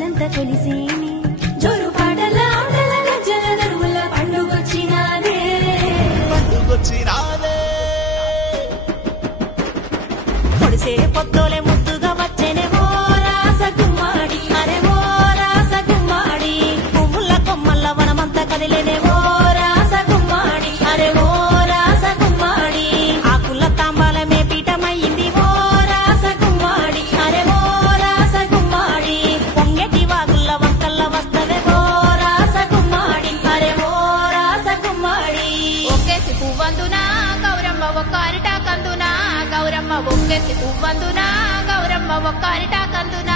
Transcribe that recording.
పూజలంతా కొలిసేనే జోరు పాటల ఆటల గజ్జల నడువుల పండుగొచ్చినాదే పొడిసే పొత్తోలే ముద్దుగా వచ్చేనే ఓ రాస గుమ్మాడి అరే ఓ రాస గుమ్మాడి పువ్వుల కొమ్మల్ల వనమంతా కదిలేనే ఓ రాస గుమ్మాడి అరే ఓ రాస గుమ్మాడి ఆకుల తాంబాలమే పీఠమయ్యింది ఓ రాస గుమ్మాడి అరే ఓ రాస గుమ్మాడి పొంగెటి వాగుల్ల వంకల్ల వస్తవే ఓ రాస గుమ్మాడి అరే ఓ రాస గుమ్మాడి ఒక్కేసి పువ్వందునా గౌరమ్మ ఒక్క అరిటాకందునా గౌరమ్మ ఒక్కేసి పువ్వందునా గౌరమ్మ ఒక్క అరిటాకందునా